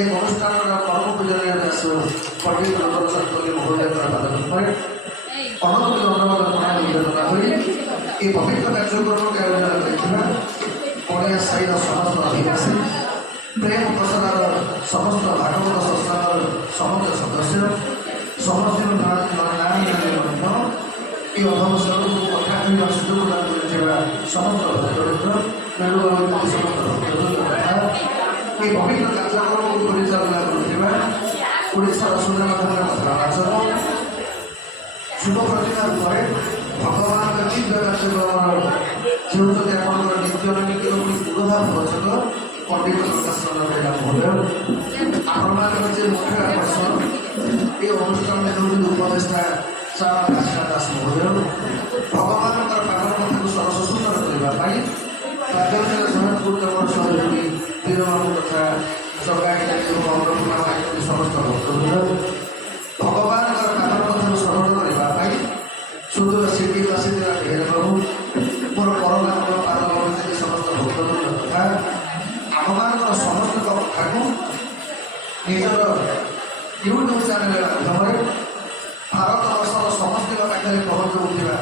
এই অনুষ্ঠানের কর্ম পূজনের ব্যাস পণ্ডিত রতন মহোদয়ଙ୍କର ପାଦକର୍ମରେ ଅନନ୍ତ ଧନ୍ୟବାଦ ପ୍ରଣାମ ନିବେଦନ କରି এই পবিত্র କାର୍ଯ୍ୟକ୍ରମকে ଆୟୋଜନ କରିଥିବା ପଡ଼ିଆ ସାହିର ସମସ୍ତ ଅଧିବାସୀ ପ୍ରେମ ପ୍ରସାଦର ସମସ୍ତ ଭାଗବତ ସଂସ୍ଥାନର ସମସ୍ତ ସଦସ୍ୟ ସମସ୍ତଙ୍କ ନାମ এই অধবସରକୁ କଥା କହିବା ସୁଯୋଗ ପ୍ରଦାନ କରିଥିବା ସମସ୍ତ ଭଦ୍ରବୃନ୍ଦ ମେରୁବାବୁ ସମସ୍ତ ଭଦ୍ରବୃନ୍ଦ এই পবিত্র କାର୍ଯ୍ୟକ୍ରମକୁ ପରିଚାଳନା କରୁଥିବା ଓଡ଼ିଶାର ସୁନାମଧନ୍ୟ କଥାବାଚକ ଯୁବ ପ୍ରତିଭା ରୂପରେ ଭଗବାନଙ୍କ ଦିବ୍ୟ କାର୍ଯ୍ୟକ୍ରମର ଯେଉଁଥିରେ ଆପଣଙ୍କର ନିତ୍ୟ ନୈମିତ୍ତିକ ପୂର୍ବାଭାବ ପ୍ରଚକ ପଣ୍ଡିତ ପ୍ରକାଶ ବେହେରା ମହୋଦୟ ଆପଣମାନଙ୍କର ଯେ ମୁଖ୍ୟ ଆକର୍ଷଣ ଏ ଅନୁଷ୍ଠାନରେ ହେଉଛନ୍ତି ଉପଦେଷ୍ଟା ଚାରଣ ଦାସ ମହୋଦୟ ଭଗବାନଙ୍କର ପାବନ କଥାକୁ ସରସ ସୁନ୍ଦର କରିବା ପାଇଁ କାର୍ଯ୍ୟାଳୟ ସହଯୋଗୀ ସହଯୋଗୀ ବୀରବାବୁ ତଥା ଜଗାଇ ଅନ୍ନପୂର୍ଣ୍ଣା ମାଇକ ସମସ୍ତ ଭକ୍ତବୃନ୍ଦ ଭଗବାନଙ୍କର ପାବନ କଥାକୁ ସ୍ମରଣ କରିବା ପାଇଁ ସୁଦୂର ସିଟି ବାସିନ୍ଦା ବେହେରା ବାବୁ ମୋର ପରମାତ୍ମା ପାଦ ସମସ୍ତ ଭକ୍ତବୃନ୍ଦ ତଥା ଆମମାନଙ୍କର ସମସ୍ତଙ୍କ କଥାକୁ ନିଜର ୟୁଟ୍ୟୁବ୍ ଚ୍ୟାନେଲ ମାଧ୍ୟମରେ ଭାରତବର୍ଷର ସମସ୍ତଙ୍କ ପାଖରେ ପହଞ୍ଚାଉଥିବା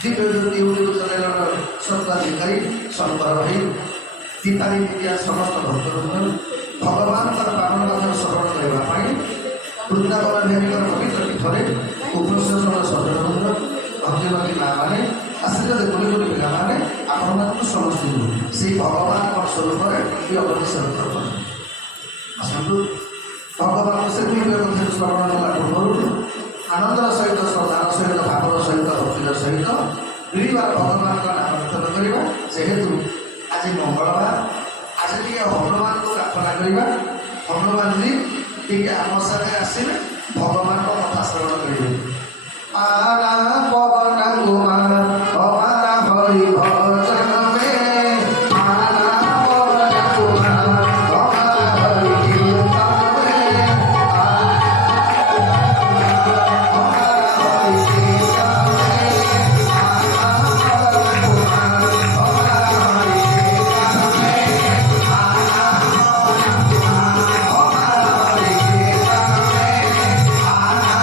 ଦିବ୍ୟ ଜ୍ୟୋତି ୟୁଟ୍ୟୁବ୍ ଚ୍ୟାନେଲର ସ୍ୱତ୍ୱାଧିକାରୀ ଶଙ୍କର ଭାଇ ଦୀପାଳି ମିଡ଼ିଆ ସମସ୍ତ ଭକ୍ତବୃନ୍ଦ ଭଗବାନଙ୍କର ପାବନ କଥାକୁ ସ୍ମରଣ କରିବା ପାଇଁ ବୃନ୍ଦାବନ ବିହାରୀଙ୍କର ପବିତ୍ର ପୀଠରେ ଉପସ୍ଥାପନ ସଜ୍ଜନବୃନ୍ଦ ଭକ୍ତିମତୀ ମାଆମାନେ ଆଶୀର୍ବାଦ ଗୁଲି ଗୁଲି ପିଲାମାନେ ଆପଣମାନଙ୍କୁ ସମସ୍ତଙ୍କୁ ସେଇ ଭଗବାନଙ୍କ ସ୍ୱରୂପରେ ବି ଅବନିଷେଧ କରନ୍ତି। ଆସନ୍ତୁ ଭଗବାନଙ୍କ ସେ ଦିବ୍ୟ କଥାକୁ ସ୍ମରଣ କଲା ପୂର୍ବରୁ ଆନନ୍ଦର ସହିତ ଶ୍ରଦ୍ଧାର ସହିତ ଭାବର ସହିତ ଭକ୍ତିର ସହିତ ମିଳିବାର ଭଗବାନଙ୍କ ନାମ କୀର୍ତ୍ତନ କରିବା। ଯେହେତୁ ଆଜି ମଙ୍ଗଳବାର ଆଜି ଟିକେ ହନୁମାନଙ୍କୁ ପ୍ରାର୍ଥନା କରିବା। ହନୁମାନଜୀ ଟିକେ ଆମ ସାଙ୍ଗେ ଆସିବେ ଭଗବାନଙ୍କ କଥା ଶ୍ରବଣ କରିବେ। ଆନା ପବନ ଗୁମା ଅମାରା ହରି ଭଜନ ମେ ଆନା ପବନ ଗୁମା ଅମାରା ହରି କୀର୍ତ୍ତନ ମେ ଅମାରା ହରି କୀର୍ତ୍ତନ ମେ ଆନା ପବନ ଗୁମା ଅମାରା ହରି କୀର୍ତ୍ତନ ମେ ଆନା ପବନ ଗୁମା ଅମାରା ହରି କୀର୍ତ୍ତନ ମେ ଆନା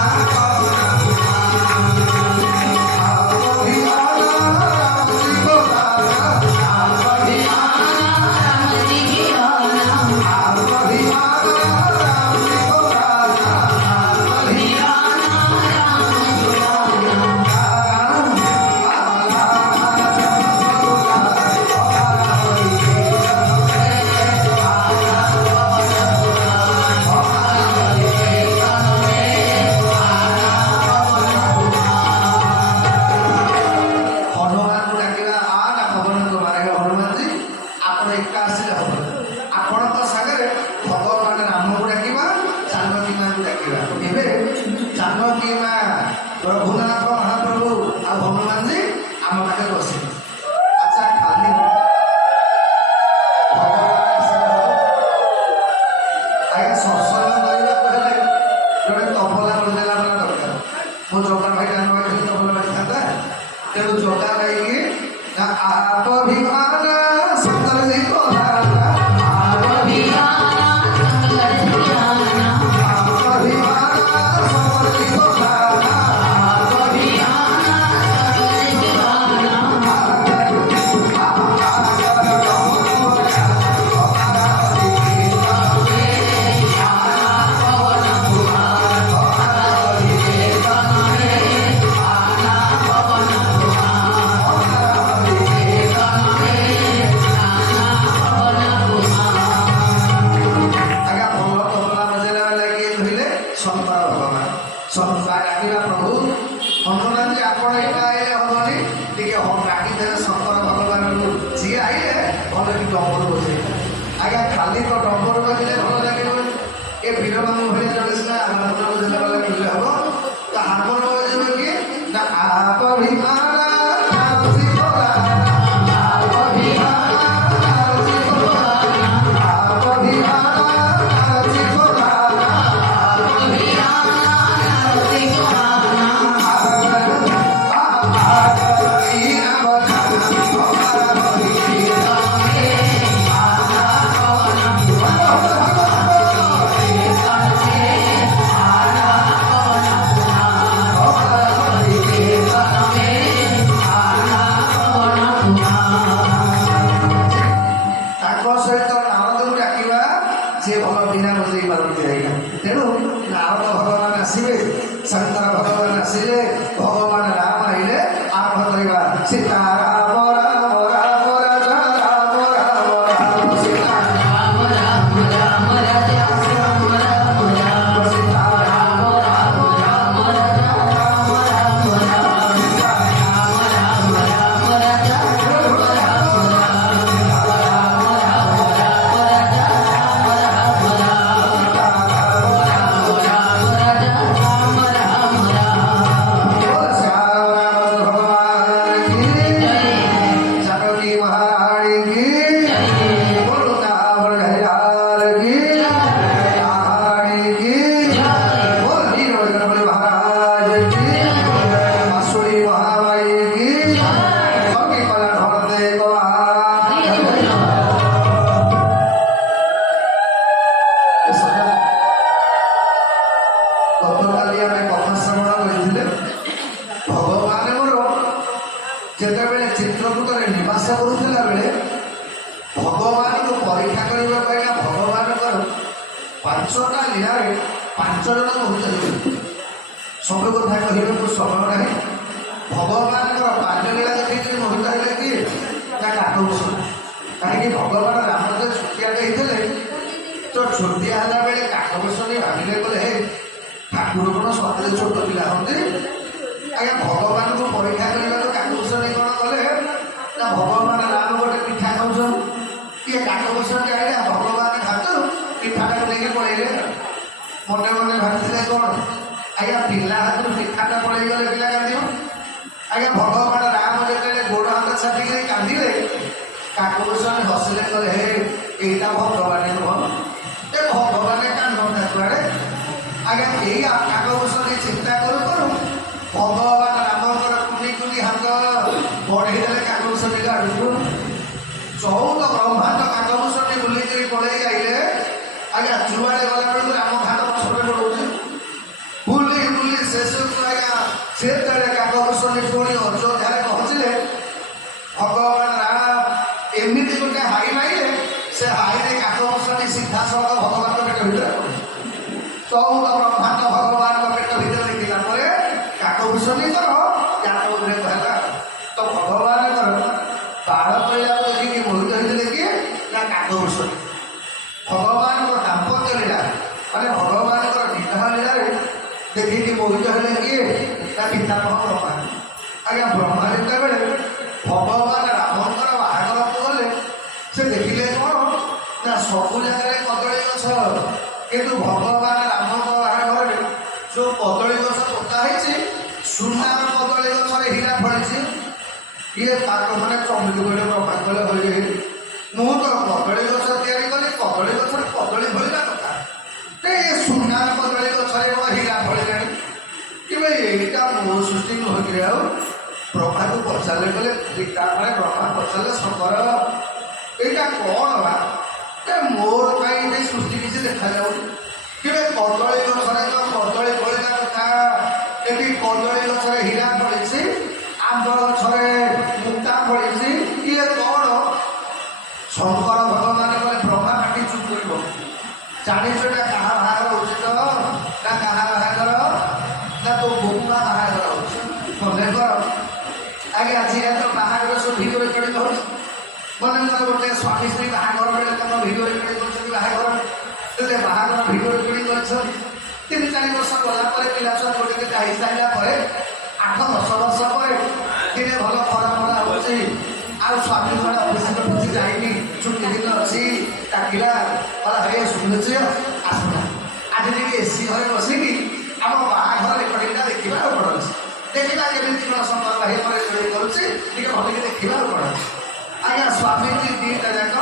प्रभुनाथ महाप्रभु आ हनुमान जी आम पाखे बस अच्छा खाली आज्ञा सत्संग करने जड़े तबला बजेला दरकार मो जगा भाई तबला बाजी था तेणु जगा भाई आप अभिमान सतर आज्ञा खाली तो डम्बर बजले भल लगे ये वीरबाबू भाई जड़े सीना हारमोनियम बजेला वाला खेले हम तो हारमोनियम बजे कि ना आप अभिमान ଦେଇପାରନ୍ତି ଆଜ୍ଞା। ତେଣୁ ନାରଦ ଭଗବାନ ଆସିବେ, ଶଙ୍କର ଭଗବାନ ଆସିଲେ, ଭଗବାନ ରାମ ଆଇଲେ, ଆରମ୍ଭ କରିବା ସୀତାରାମ ରାମ ରାମ ରାଜା ରାମ ରାମ ରାମ ସୀତାରାମ ରାମ ରାମ ରାଜା ରାମ ରାମ ରାମ ସୀତାରାମ ରାମ ରାମ ରାଜା ରାମ ରାମ ରାମ ସୀତାରାମ ରାମ ରାମ ରାଜା ରାମ ରାମ ଗତକାଲି ଆମେ କଥା ଶ୍ରବଣ କରିଥିଲେ ଭଗବାନ ମୋର ଯେତେବେଳେ ଚିତ୍ରକୂଟରେ ନିବାସ କରୁଥିଲା ବେଳେ ଭଗବାନଙ୍କୁ ପରୀକ୍ଷା କରିବା ପାଇଁକା ଭଗବାନଙ୍କର 5ଟା ଲୀଳାରେ 5 ଜଣ ମୋହିତ ହେଉଛନ୍ତି। ସବୁ କଥା କହିବାକୁ ସମୟ ନାହିଁ। ଭଗବାନଙ୍କର ବାଲ୍ୟଲୀଳା ଦେଖିକି ମୋହିତ ହେଲେ କିଏ ନା କାକଭୂଷଣ। କାହିଁକି ଭଗବାନ ରାମଚନ୍ଦ୍ର ଛୋଟିଆଟେ ହେଇଥିଲେ ତ ଛୋଟିଆ ହେଲା ବେଳେ କାକଭୂଷଣ ଭାବିଲେ କହିଲେ ହେ ଠାକୁର କ'ଣ ସତରେ ଛୋଟ ପିଲା ହୁଅନ୍ତି? ଆଜ୍ଞା ଭଗବାନଙ୍କୁ ପରୀକ୍ଷା କରିବାକୁ କାକଭୂଷଣ କ'ଣ କଲେ ନା ଭଗବାନ ରାମ ଗୋଟେ ପିଠା ଖାଉଛନ୍ତି, ଇଏ କାକଭୂଷଣ ଆଇଲେ ଭଗବାନ ଖାଦ୍ୟ ପିଠାଟାକୁ ନେଇକି ପଳେଇଲେ। ମନେ ମନେ ଭାବିଥିଲେ କ'ଣ ଆଜ୍ଞା ପିଲା ହାତରୁ ପିଠାଟା ପଳେଇଗଲେ ପିଲା କାନ୍ଦିବ। ଆଜ୍ଞା ଭଗବାନ ରାମ ଯେତେବେଳେ ଗୋଡ଼ ହାତ ଛାଟିକି କାନ୍ଦିଲେ କାକଭୂଷଣ ହସିଲେ କହିଲେ ହେ ଏଇଟା ଭଗବାନ ନୁହଁ, ଏ ଭଗବାନ କାନ୍ଦନ୍ତା କୁଆଡ଼େ। ଆଜ୍ଞା ଏଇ କାକଭୂଷଣ ଚିନ୍ତା କରୁ କରୁ ଭଗବାନ ରାମଙ୍କର କୁନି କୁନି ହାତ ବଢ଼େଇଦେଲେ କାକଭୂଷଣ ଆଡ଼କୁ। 14 ବ୍ରହ୍ମାଣ୍ଡ କାକଭୂଷଣ ବୁଲିକିରି ପଳେଇ ଆଇଲେ। ଆଜ୍ଞା ଯୁଆଡ଼େ ଗଲାବେଳକୁ ରାମ ଘାଟ ପଛରେ ପଡ଼ୁଛି। ବୁଲି ବୁଲି ଶେଷକୁ ଆଜ୍ଞା ସେତେବେଳେ କାକଭୂଷଣ ପୁଣି ଅଯୋଧ୍ୟାରେ ପହଞ୍ଚିଲେ। ଭଗବାନ ରାମ ଏମିତି ଗୋଟେ ହାଇ ମାଇଲେ, ସେ ହାଇରେ କାକଭୂଷଣ ସିଧାସଳଖ ଭଗବାନଙ୍କ ପେଟ ଭିତରେ ପଡ଼ିଲେ। 14 ବ୍ରହ୍ମାଣ୍ଡ ଭଗବାନଙ୍କ ପେଟ ଭିତରେ ଦେଖିଲା ପରେ କାକଭୂଷଣଙ୍କର ଜାତ ଉଦ୍ରେକ ହେଲା। ତ ଭଗବାନଙ୍କର ବାଳ ପଇଲାକୁ ଦେଖିକି ମୋହିତ ହେଇଥିଲେ କିଏ ନା କାକଭୂଷଣ। ଭଗବାନଙ୍କ ଦାମ୍ପତ୍ୟ ଲୀଳା ମାନେ ଭଗବାନଙ୍କର ବିବାହ ଲୀଳାରେ ଦେଖିକି ମୋହିତ ହେଲେ କିଏ ନା ପିତାମହ ବ୍ରହ୍ମା। ଆଜ୍ଞା ବ୍ରହ୍ମା ଯେତେବେଳେ ଭଗବାନ ରାମଙ୍କର ବାହାଘରକୁ ଗଲେ ସେ ଦେଖିଲେ କ'ଣ ନା ସବୁ ଜାଗାରେ କଦଳୀ ଗଛ, କିନ୍ତୁ ଭଗବାନ ରାମଙ୍କ ବାହାଘରରେ ଯୋଉ କଦଳୀ ଗଛ ପୋତା ହେଇଛି ସୁନାର କଦଳୀ ଗଛରେ ହୀରା ଫଳିଛି। ଇଏ ତାଙ୍କ ମାନେ ଚମକି ଗଲେ ବ୍ରହ୍ମା କଲେ ହୋଇ ମୁଁ ତ କଦଳୀ ଗଛ ତିଆରି କଲି, କଦଳୀ ଗଛରେ କଦଳୀ ଫଳିବା କଥା, ଏ ସୁନାର କଦଳୀ ଗଛରେ କ'ଣ ହୀରା ଫଳିଲାଣି କି ଭାଇ ଏଇଟା ମୋ ସୃଷ୍ଟି ନୁହଁ କି। ଆଉ ବ୍ରହ୍ମାକୁ ପଚାରିଲେ କଲେ ତାପରେ ବ୍ରହ୍ମା ପଚାରିଲେ ଶଙ୍କର ଏଇଟା କ'ଣ ବା ମୋର ପାଇଁ ଏଠି ସୃଷ୍ଟି କିଛି ଦେଖାଯାଉନି। କେବେ କଦଳୀ ଗଛରେ ତ କଦଳୀ ଫଳିବା କଥା, ଏଠି କଦଳୀ ଗଛରେ ହୀରା ଫଳିଛି, ଆମ୍ବ ଗଛରେ ମୁକ୍ତା ଫଳିଛି, ଇଏ କ'ଣ? ଶଙ୍କର ଭଗବାନ କଲେ ବ୍ରହ୍ମା କାଟି ଚୁପ୍ କରିବ। ଜାଣିଛ ଏଟା କାହା ବାହାଘର ହେଉଛି ତ ନା କାହା ବାହାଘର ନା ତୋ ବୋଉମା ବାହାଘର ହେଉଛି। ମନେ କର ଆଜ୍ଞା ଆଜିକା ତ ବାହାଘର ସବୁ ଭିଡ଼ିଓ ରେକର୍ଡିଂ ହେଉଛି। ମନେକର ଗୋଟେ ସ୍ୱାମୀ ସ୍ତ୍ରୀ ବାହାଘର ବେଳେ ତମ ଭିଡ଼ିଓ ରେକର୍ଡିଂ କରୁଛନ୍ତି ବାହାଘର, ହେଲେ ବାହାଘର ଭିଡ଼ିଓ ରେକର୍ଡିଂ କରିଛନ୍ତି 3-4 ବର୍ଷ ଗଲା ପରେ ପିଲା ଛୁଆ ଗୋଟେ ଦିଟା ହେଇସାରିଲା ପରେ 8-10 ବର୍ଷ ପରେ ଦିନେ ଭଲ ଖରା ମରା ହେଉଛି, ଆଉ ସ୍ୱାମୀ ଘର ଅଫିସ ଯାଇନି, ଛୁଟି ଦିନ ଅଛି, ଡାକିଲା କହିଲା ଭାଇ ଶୁଣୁଛି ଆସୁନା ଆଜି ଟିକେ ଏସି ଘରେ ବସିକି ଆମ ବାହାଘର ରେକର୍ଡିଂଟା ଦେଖିବା ଆଉ କ'ଣ ଅଛି, ଦେଖିବା କେମିତି କ'ଣ ଶଙ୍କର ଭାଇ ଆମର ରେକର୍ଡିଂ କରୁଛି ଟିକେ ଭଲକି ଦେଖିବା ଆଉ କ'ଣ ଅଛି। ଆଜ୍ଞା ସ୍ୱାମୀ ଦୁଇଟା ଯାକ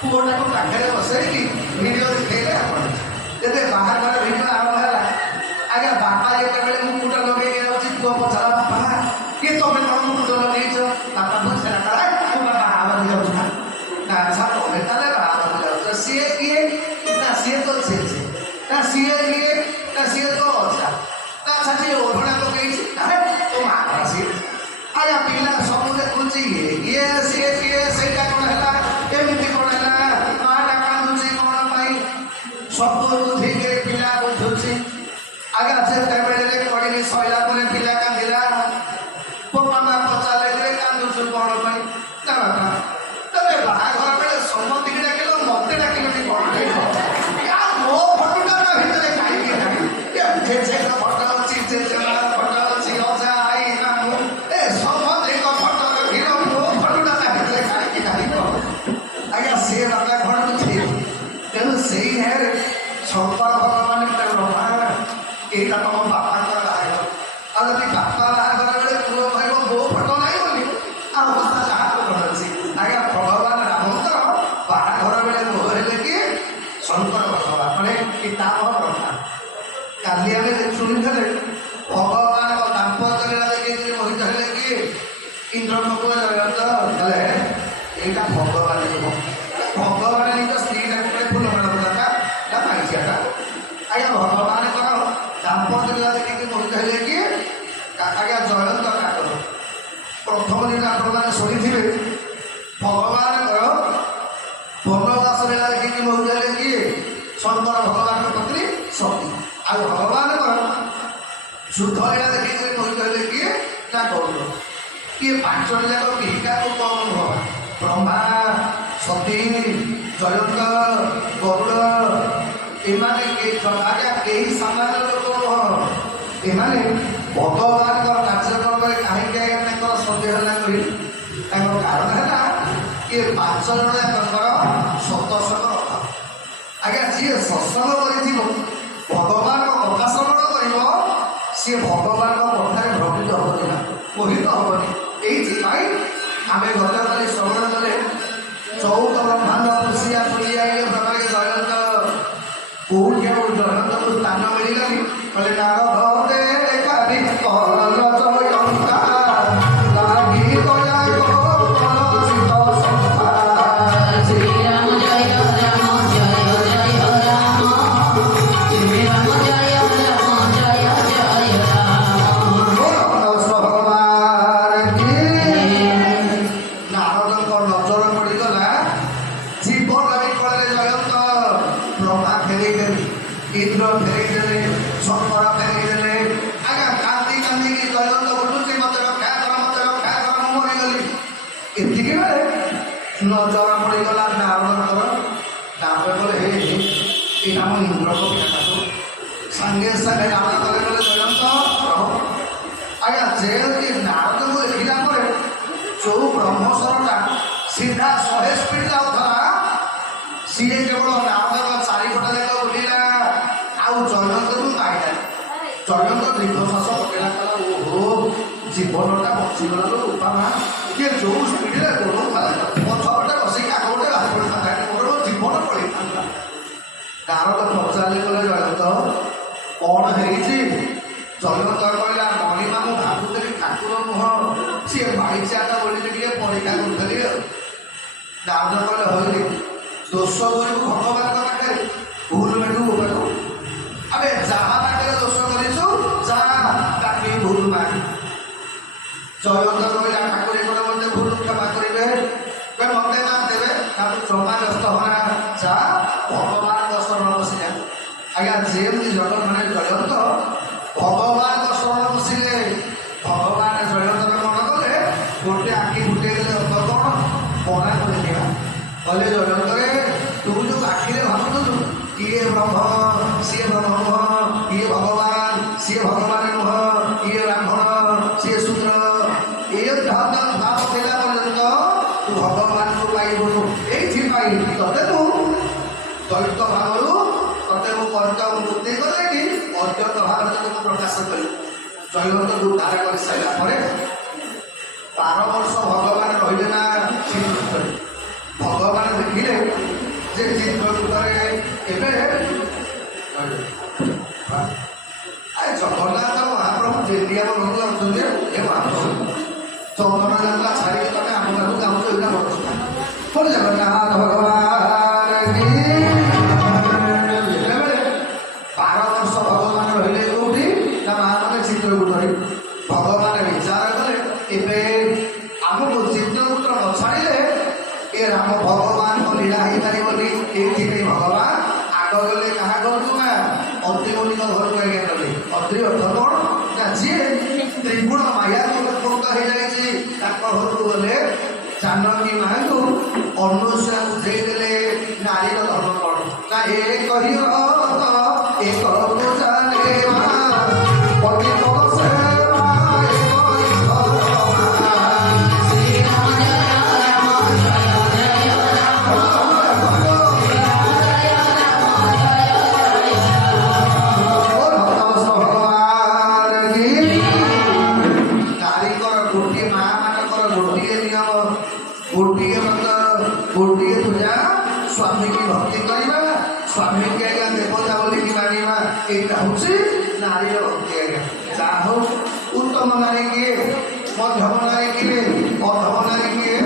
ପୁଅଟାକୁ ପାଖରେ ବସେଇକି ଭିଡ଼ିଓ ଦେଖେଇଲେ। ଆପଣ ଯେତେ ବାହାଘର ଭିଡ଼ିଓ ଆରମ୍ଭ ହେଲା ଆଜ୍ଞା ବାପା ଯେତେବେଳେ ମୁକୁଟ ଲଗେଇ ଯାଉଛି ପୁଅ ପଚାର ବାପା କିଏ ତମେ କ'ଣ ମୁକୁଟ ଲଗେଇଛ? ବାପା ପଚାରା କଲା ମୁଁ ବାପା ବାହାଘର ଯାଉଛି ନା ଆଚ୍ଛା ତମେ ତାହେଲେ ବାହାଘର ଯାଉଛ, ସିଏ କିଏ ନା ସିଏ ତ ଝିଅ ନା ସିଏ କିଏ ନା ସିଏ ତ ଅଜା ନା ଆଚ୍ଛା ସିଏ ଓଢ଼ଣା ଲଗେଇଛି ଆରେ ତୋ ମା ସିଏ। ଆଜ୍ଞା ପିଲା ସବୁ ଦେଖୁଛି ଇଏ ସିଏ କିଏ ସେଇଟା କ'ଣ ହେଲା ଏମିତି କ'ଣ ହେଲା ମାଟା କାନ୍ଦୁଛି କ'ଣ ପାଇଁ ସବୁ ବୁଦ୍ଧିରେ ପିଲା ବୁଝୁଛି ଆଜ୍ଞା ଯେତେବେଳେ ପଡ଼ିନି ସଇଲା ପରେ ପିଲା କାନ୍ଦିଲା ବାପା ପଚାରିଲେ କାନ୍ଦୁଛୁ କଣ ପାଇଁ ନା ବାପା ତମେ ବାହାଘର ବେଳେ ସମସ୍ତିକି ଡାକିଲ ମତେ ଡାକିଲନି କଣ ମୋ ଫଟୋଟା ତା ଭିତରେ କାହିଁକି ନାହିଁ ଜେଜେଙ୍କ ଫଟୋ ଅଛି ଜେଜେମାର ଫଟୋ ଅଛି ଅଜା ଆଈ ମାମୁଁ ଏ ସମସ୍ତିଙ୍କ ଫଟୋ ରଖିଲ ମୋ ଫଟୋଟା ତା ଭିତରେ କାହିଁକି ନାହିଁ ଆଜ୍ଞା ସିଏ ବାପା ଘରକୁ ଠିକ ତେଣୁ ସେଇ ହେରେ ଶଙ୍କର ଭଗବାନ ବ୍ରହ୍ମା ଏଇଟା ତମ ବାପାଙ୍କର ବାହାଘର ଆଉ ଯଦି ବାପା ବାହାଘର ବେଳେ ପୁଅ କହିବ ମୋ ଫଟୋ ନାହିଁ ବୋଲି ଆଉ ଅବସ୍ଥା ଯାହା କଣ ଅଛି ଆଜ୍ଞା ଭଗବାନ ରାମଙ୍କର ବାହାଘର ବେଳେ ମୋହ ହେଲେ କି ଶଙ୍କର ଭଗବାନ ମାନେ ପିତାମହ ବ୍ରହ୍ମା କାଲି ଆମେ ଶୁଣିଥିଲେ ଭଗବାନଙ୍କ ଦାମ୍ପତ୍ୟ ଲୀଳା ଦେଖିକି ମୋହିତ ହେଲେ କିଏ ଇନ୍ଦ୍ରଙ୍କ ପୁଅ ଜୟନ୍ତ ହେଲେ ଏଇଟା ଭଗବାନ ଭଗବାନ ନିଜ ସ୍ତ୍ରୀ ଡାକିଲେ ଫୁଲମାଳ ଦରକାର ନା ମାଇଚିଆଟା ଆଜ୍ଞା ଭଗବାନଙ୍କର ଦାମ୍ପତ୍ୟ ଲୀଳା ଦେଖିକି ମୋହିତ ହେଲେ କିଏ ଆଜ୍ଞା ଜୟନ୍ତ ଠାକୁର ପ୍ରଥମ ଦିନ ଆପଣମାନେ ଶୁଣିଥିବେ ଭଗବାନଙ୍କର ବନବାସ ଲୀଳା ଦେଖିକି ମୋହିତ ହେଲେ କିଏ ଶଙ୍କର ଭଗବାନଙ୍କ ପତ୍ନୀ ସତୀ ଆଉ ଭଗବାନଙ୍କର ଯୁଦ୍ଧ ଲୀଳା ଦେଖିକି ମୋହିତ ହେଲେ କିଏ ନା ଗରୁଡ଼ କିଏ ପାଞ୍ଚ ଯାକ କେହି କାହାକୁ କମ ନୁହଁ ବ୍ରହ୍ମା ସତୀ ଜୟନ୍ତ ଗରୁଡ଼ ଏମାନେ ଆଜ୍ଞା କେହି ସାମାନ୍ୟ ଲୋକ ନୁହଁ ଏମାନେ ଭଗବାନଙ୍କର କାର୍ଯ୍ୟକ୍ରମରେ କାହିଁକି ଆଜ୍ଞା ତାଙ୍କର ସନ୍ଦେହ ହେଲା କରି ତାଙ୍କର କାରଣ ହେଲା ଇଏ 5 ଜଣ ତାଙ୍କର ସତସଙ୍ଗ ଅଭାବ ଆଜ୍ଞା ଯିଏ ସତ୍ସଙ୍ଗ କରିଥିବ ଭଗବାନଙ୍କ କଥା ଶ୍ରବଣ କରିବ ସିଏ ଭଗବାନଙ୍କ କଥାରେ ଭ୍ରମିତ ହବନି ନା ମୋହିତ ହବନି ଏଇଥିପାଇଁ ଆମେ ଗତକାଲି ଶ୍ରବଣ କଲେ 14 ବ୍ରହ୍ମାଣ୍ଡ ଖୁସିଆ ଖୁଲି ଆଇଲେ ବ୍ରହ୍ମାଣ୍ଡ ଜୟନ୍ତ କୋଉଠି ଆଉ ଜୟନ୍ତକୁ ସ୍ଥାନ ମିଳିଲାନି କହିଲେ ନାରଦ କାରି କଲ ଜୟନ୍ତା ଲାଗି ଗଲା କଳସିତ ସଂସ୍ଥା ଶ୍ରୀରାମ ଜୟ ରାମ ଜୟ ଜୟ ରାମ ଶ୍ରୀରାମ ଜୟ ରାମ ଜୟ ଜୟ ନାରଦଙ୍କ ନଜର ପଡ଼ିଗଲା ଜୀବନ ବିକଳରେ ଜୟନ୍ତ ବ୍ରହ୍ମା ଫେରେଇ ଦେଲେ ଇନ୍ଦ୍ର ଫେରେଇ ଦେଲେ ଶଙ୍କର ଫେରେଇ ଦେଲେ ଆଜ୍ଞା କାନ୍ଦି କାନ୍ଦିକି ଜୟନ୍ତ ବୁଲୁଛି ମତେ ରକ୍ଷା କର ମୁଁ ମରିଗଲି ଏତିକି ବେଳେ ନଜର ପଡ଼ିଗଲା ନାରଦଙ୍କର ତାପରେ କହିଲେ ହେ ଏଇଟା ଆମ ଇନ୍ଦ୍ରଙ୍କ ପିଲାଟାକୁ ସାଙ୍ଗେ ସାଙ୍ଗେ ନାରଦ କଲେ ଜୟନ୍ତ ଆଜ୍ଞା ଯେମିତି ନାରଦଙ୍କୁ ଦେଖିଲା ପରେ ଯୋଉ ବ୍ରହ୍ମସ୍ୱରଟା ସିଧା 100 ସ୍ପିଡ୍ ଯାଉଥିଲା ସିଏ କେବଳ ନାରଦଙ୍କ ଚାରିପଟ ଯାକ ବୁଲିଲା ଆଉ ଜୟନ୍ତକୁ ପାଇଲା ଜୟନ୍ତ ଦୀର୍ଘଶ୍ୱାସ ପକେଇଲା କହିଲା ଓହୋ ଜୀବନଟା ବଞ୍ଚିଗଲା ଉପମା କିଏ ଯୋଉ ସ୍ପିଡରେ ଗୋଡ଼ଉଥିଲା ପଛପଟେ ବସିକି ଆଗ ଗୋଟେ ବାହାରି ପଡ଼ିଥାନ୍ତା ମୋର ଜୀବନ ପଳେଇଥାନ୍ତା ନାରଦ ପଚାରିଲେ କହିଲେ ଜୟନ୍ତ କ'ଣ ହେଇଛି ଜୟନ୍ତ କହିଲା ମଣିମା ମୁଁ ଭାବୁଥିଲି ଠାକୁର ନୁହଁ ସିଏ ବାଇଚାଟା ବୋଲିକି ଟିକେ ପରୀକ୍ଷା କରୁଥିଲି ଆଉ ନାରଦ କହିଲେ ହଇରେ ଦୋଷ କରିବୁ ଭଗବାନଙ୍କ ପାଖରେ ଭୁଲ ମାଗିବୁ ମୋ ପାଖକୁ ଆମେ ଯାହା ପାଖରେ ଦୋଷ କରିଛୁ ଯାହା ତାକୁ ଭୁଲ ମାଗି ଜୟନ୍ତ କହିଲା ଠାକୁରୀ କହିଲେ ମୋତେ ଭୁଲ କ୍ଷମା କରିବେ ମୋତେ ନା ଦେବେ ତାକୁ କ୍ଷମାଗ୍ରସ୍ତ ହନା ଯା ଭଗବାନଙ୍କ ଶରଣ ବସିଲା ଆଜ୍ଞା ଯେମିତି ଜଗନ୍ନାଥ ଜୟନ୍ତ ଭଗବାନଙ୍କ ଶରଣ ବସିଲେ ଭଗବାନ ଜୟନ୍ତର କ'ଣ କଲେ ଗୋଟେ ଆଖି ଫୁଟେଇ ଦେଲେ ଅର୍ଥ କ'ଣ ପଣା କରିଦେବା କହିଲେ ଜୟନ୍ତରେ ତୁ ଯୋଉ ଆଖିରେ ଭାବୁଥିଲୁ ଇଏ ବ୍ରହ୍ମ ସିଏ ବ୍ରହ୍ମ ନୁହଁ ଇଏ ଭଗବାନ ସିଏ ଭଗବାନ ନୁହଁ ଇଏ ବ୍ରାହ୍ମଣ ସିଏ ଶୂଦ୍ର ଏ ଭାବ ଥିଲା ପର୍ଯ୍ୟନ୍ତ ତୁ ଭଗବାନଙ୍କୁ ପାଇବୁନୁ ଏଇଥିପାଇଁ ତତେ ମୁଁ ଦୈତ ଭାବରୁ ତତେ ମୁଁ କର୍ତ୍ତ ମୁକ୍ତି କଲେକି ଅଦ୍ୟତ ଭାବରେ ତତେ ମୁଁ ପ୍ରକାଶ କଲି ଜୟନ୍ତକୁ ଉଦ୍ଧାର କରିସାରିଲା ପରେ 12 ବର୍ଷ ଭଗବାନ ରହିଲେ ନା ଶ୍ରୀକୃଷ୍ଣରେ ଭଗବାନ ଦେଖିଲେ ଯେ ଚିତ୍ରକୂଟରେ ଏବେ ଜଗନ୍ନାଥ ମହାପ୍ରଭୁ ଯେମିତି ଆମ ଘରକୁ ଆସୁଛନ୍ତି ଏ ମହାପ୍ରଭୁ ଚନ୍ଦନ ଯାତ୍ରା ଛାଡ଼ିକି ତମେ ଆମ ଘରକୁ ଯାଉଛ ଏଇଟା ବଡ଼ କଥା ପୁଣି ଜଗନ୍ନାଥ ଭଗବାନ ଯେତେବେଳେ 12 ବର୍ଷ ଭଗବାନ ରହିଲେ କୋଉଠି ନା ମହାମାନେ ଚିତ୍ରକୂଟରେ ଭଗବାନ ବିଚାର କଲେ ଏବେ ଆମକୁ ଚିତ୍ରକୂଟ ନ ଛାଡ଼ିଲେ ଏ ରାମ ଭଗବାନଙ୍କ ଲୀଳା ହେଇପାରିବନି ଏଇଥିପାଇଁ ଭଗବାନ ଆଗ ଗଲେ କାହା ଘରକୁ ମା ସ୍ତ୍ରୀ ଅର୍ଥ କ'ଣ ନା ଯିଏ ତ୍ରିଗୁଣ ମାୟାକୁ ମୁକ୍ତ ହେଇଯାଇଛି ତାଙ୍କ ଘରକୁ ଗଲେ ଜାନକୀ ମାଙ୍କୁ ଅନୁସୂୟା ବୁଝେଇଦେଲେ ନାରୀର ଧର୍ମ କ'ଣ ନା ଏକ ହି ରଥ ଏକ ପୂଜାରେ ମା ପତି ପଦ ସେବା ଏକ ହି ଧର୍ମ गोटे पूजा स्वामी की भक्ति करवा स्वामी के आज्ञा देवता बोली की मानिवा एटा होछि नारी भक्ति आज्ञा चाहो उत्तम नारी किए मध्यम नारी किए अधम नारी किए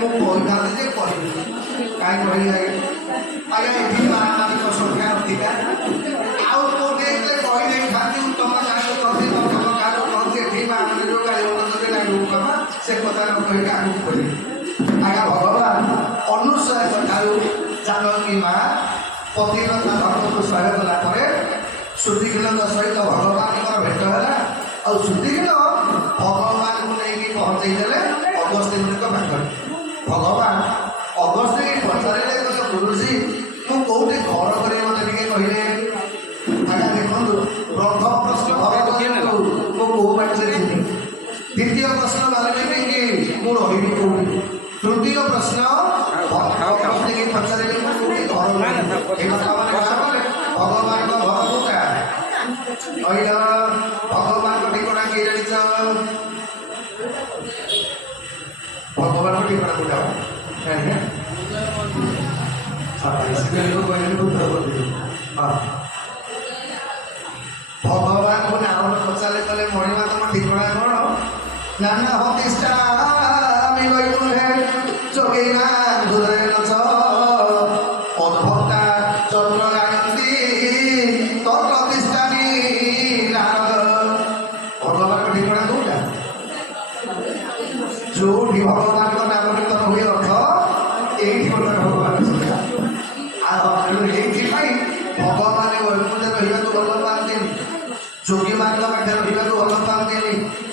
मु कहता जे कहि काय कहि आज्ञा एठी मारी को संख्या नथिला आउ को देखले कहि दे खाती उत्तम नारी को कहती मध्यम नारी को कहती एठी मारी जो गाली बोलते नाही रुकमा से कथा न कहि का कहि आज्ञा भगवान अनुसय ठारू जानकी माँ पतिव्रता धर्म को सहाय कला श्रुतिकील सहित भगवान भेट है और श्रुतिकील भगवान को लेकिन पहुँचे अगस्त्य पाखे भगवान अगस्त्य की पचारे गुरुजी मुझे कौटी घर कर मत कहले आज्ञा देखो प्रथम प्रश्न भरत मो बाटे द्वितीय प्रश्न वाल्मीकि मुझे रही कौटी तृतीय प्रश्न पचारे भगवान भगवता भगवान ठिकना किए जान भगवान ठिकना कौटा भगवान को नाम पचारे कले मणिमा तुम ठिकना कौन नाना हतिष्ठा जोगिना हृदय अद्भुता चंद्र गायंती तत्प्रतिष्ठानी भगवान ठिकना कौटा जो भगवान नाम कीर्तन हुए अर्थ यही भगवान भगवान वैकुंठ रहा भल पाती जोगी मान पाखे रहा भल पाती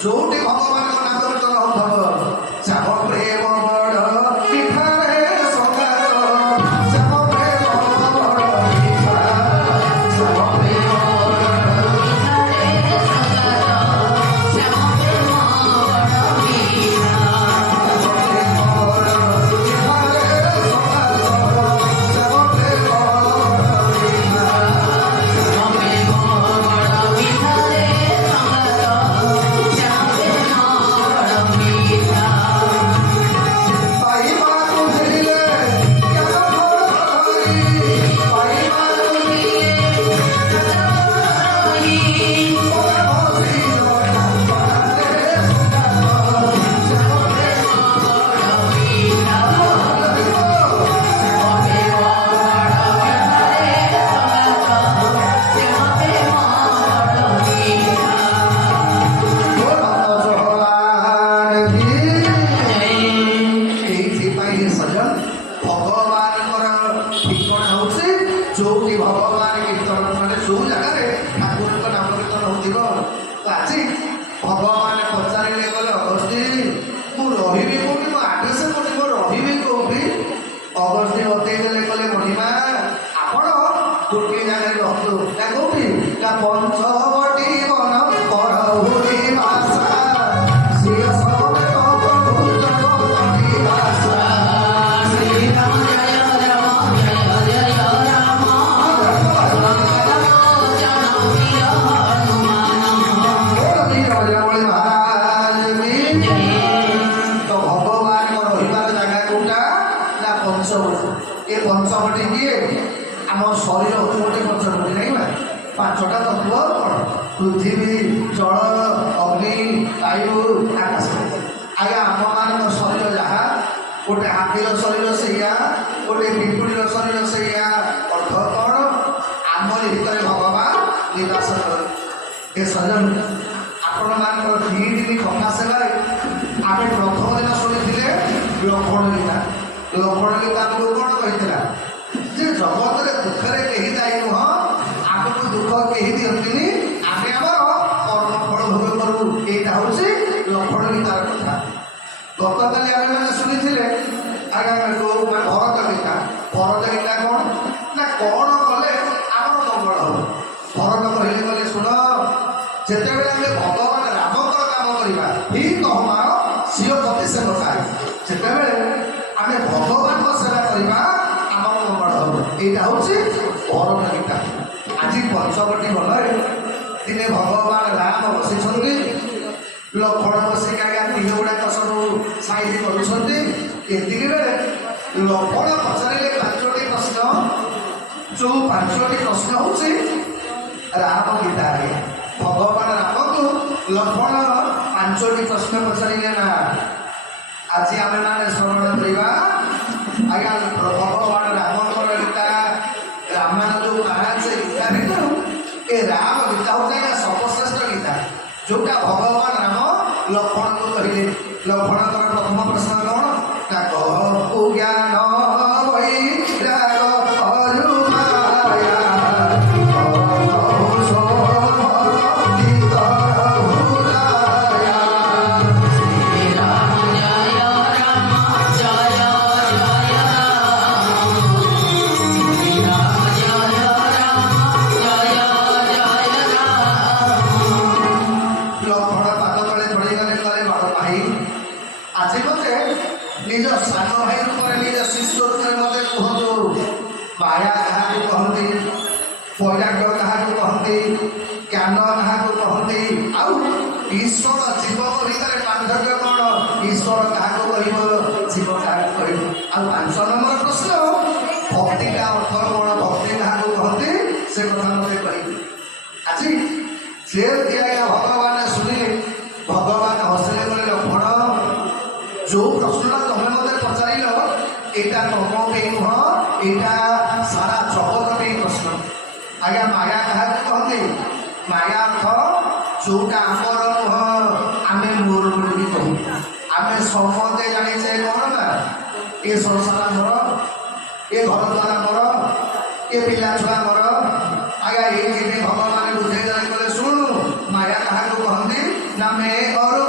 जो भगवान नाम कीर्तन होथब चाह प्रेम भगवान पचारे गले अगस्त्य मुझे रही कौटी मो आड्रेस कौटी मो रही कौटी अगस्त्य बतईदे कले मणिमा आपण गोटे जगह रहतु ना कौटी ना पंचवटी वन परहुरी भाषा श्री समेत प्रभुतरी भाषा श्री राम जय राम जय जय राम पंचवटी किए आम शरीर हूँ गोटे पंचवटी नहीं पांचटा तत्व कौन पृथ्वी जल अग्नि वायु आकाश आज्ञा आम मान शरीर जहाँ गोटे हाथीर शरीर से गोटे पिंपुड़ीर शरीर से अर्थ कौन आम भितर भगवान निवास ए शरीर आपण मान दी दिन कथा सेवारे आम प्रथम दिन शुणी लक्षण गीता लक्षण गीता आमको कौन कही जगत दुखे कहीं दायी नुह आमको दुख कहीं दिखती आम ଆମେ ଭଗବାନ ରାମଙ୍କର କାମ କରିବା ହିଁ ତ ହମାର ସିଓ ପତି ସେବକା ସେତେବେଳେ ଆମେ ଭଗବାନଙ୍କ ସେବା କରିବା ଆମର ମଙ୍ଗଳ ହବ। ଏଇଟା ହଉଛି ଭରତ ଗୀତା। ଆଜି ପଞ୍ଚବଟୀ ବନରେ ଦିନେ ଭଗବାନ ରାମ ବସିଛନ୍ତି, ଲକ୍ଷ୍ମଣ ବସିକି ଆଜ୍ଞା ତିନି ଗୁଡ଼ାକ ସବୁ ସାଇଜ କରୁଛନ୍ତି। ଏତିକି ବେଳେ ଲକ୍ଷ୍ମଣ ପଚାରିଲେ ପାଞ୍ଚଟି ପ୍ରଶ୍ନ, ଯୋଉ ପାଞ୍ଚଟି ପ୍ରଶ୍ନ ହଉଛି ରାମ ଗୀତା ଆଜ୍ଞା। ଭଗବାନ ରାମକୁ ଲକ୍ଷ୍ମଣ ପାଞ୍ଚଟି ପ୍ରଶ୍ନ ପଚାରିଲେ ନା ଆଜି ଆମେ ମାନେ ସ୍ମରଣ କରିବା ଆଜ୍ଞା ଭଗବାନ ରାମଙ୍କର ଗୀତା ରାମାୟଣ ଯୋଉ ମହାରାଜ ଗୀତା ଭିତରୁ ଏ ରାମ ଗୀତା ହଉଛି ଆଜ୍ଞା ସର୍ବଶ୍ରେଷ୍ଠ ଗୀତା, ଯୋଉଟା ଭଗବାନ ରାମ ଲକ୍ଷ୍ମଣଙ୍କୁ କହିଲେ। ଲକ୍ଷ୍ମଣଙ୍କର ପ୍ରଥମ ପ୍ରଶ୍ନ କଣ ନା କହୁ ଜ୍ଞାନ ବୈରାଗ ଅରୁମାୟା ନିଜ ସାନ ଭାଇ ରୂପରେ ନିଜ ଶିଷ୍ୟ ରୂପରେ ମୋତେ କୁହନ୍ତୁ ମାୟା କାହାକୁ କହନ୍ତି, ବୈରାଗ୍ୟ କାହାକୁ କହନ୍ତି, ଜ୍ଞାନ କାହାକୁ କହନ୍ତି, ଆଉ ଈଶ୍ୱର ଜୀବଙ୍କ ଭିତରେ ପାର୍ଥକ୍ୟ କ'ଣ? ଈଶ୍ୱର କାହାକୁ କହିବ, ଜୀବ କାହାକୁ କହିବ? ଆଉ 5 ନମ୍ବର ପ୍ରଶ୍ନ ଭକ୍ତିଟା ଅର୍ଥ କ'ଣ, ଭକ୍ତି କାହାକୁ କହନ୍ତି ସେ କଥା ମୋତେ କହିବେ। ଆଜି ଯେମିତି ଆଜ୍ଞା ଭଗବାନ ଶୁଣିଲେ ଭଗବାନ ହସିଲେ କହିଲେ ଲକ୍ଷ୍ମଣ ଯୋଉ ପ୍ରଶ୍ନଟା ତମେ ମତେ ପଚାରିଲ ଏଇଟା ତମ ପାଇଁ ନୁହଁ, ଏଇଟା ସାରା ଜଗତ ପାଇଁ ପ୍ରଶ୍ନ। ଆଜ୍ଞା ମାୟା କାହାକୁ କହନ୍ତି? ମାୟା ଅର୍ଥ ଯୋଉଟା ଆମର ନୁହଁ ଆମେ ମୋର ବୋଲି କହୁ। ଆମେ ସମସ୍ତେ ଜାଣିଛେ କ'ଣ ନା ଏ ସଂସାର ଆମର, ଏ ଘର ଦ୍ୱାର ଆମର, ଏ ପିଲା ଛୁଆ ଆମର। ଆଜ୍ଞା ଏଇଥିପାଇଁ ଭଗବାନ ବୁଝେଇ ଦେଲେ କହିଲେ ଶୁଣୁ ମାୟା କାହାକୁ କହନ୍ତି ନା ମେ ଅରୁ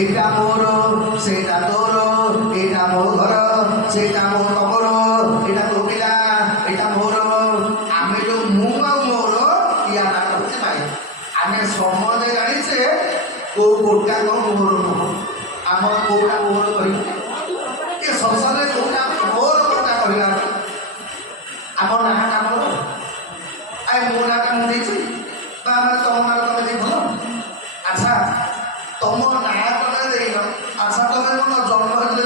এইটা মোর সেইটা তোর, এইটা মো ঘর সেইটা মো তমর, এটা তো পিলা এটা মোর। আমি যে মু আর মোর ইয়া না হচ্ছে মায়া। আমি সমদে জানিছে কোউ গোটা কোউ মোর নুহ, আমার কোউটা মোর করি এ সংসারে কোউটা মোর কোউটা কহিলা আমার নাটা মোর আই মো নাটা মু দিছি বা আমার তম নাটা তমে দেই ভালো। আচ্ছা ତମ ନାଁ ତମେ ଦେଇନ, ଆଚ୍ଛା ତମେ କ'ଣ ଜନ୍ମ ହେଇଥିଲେ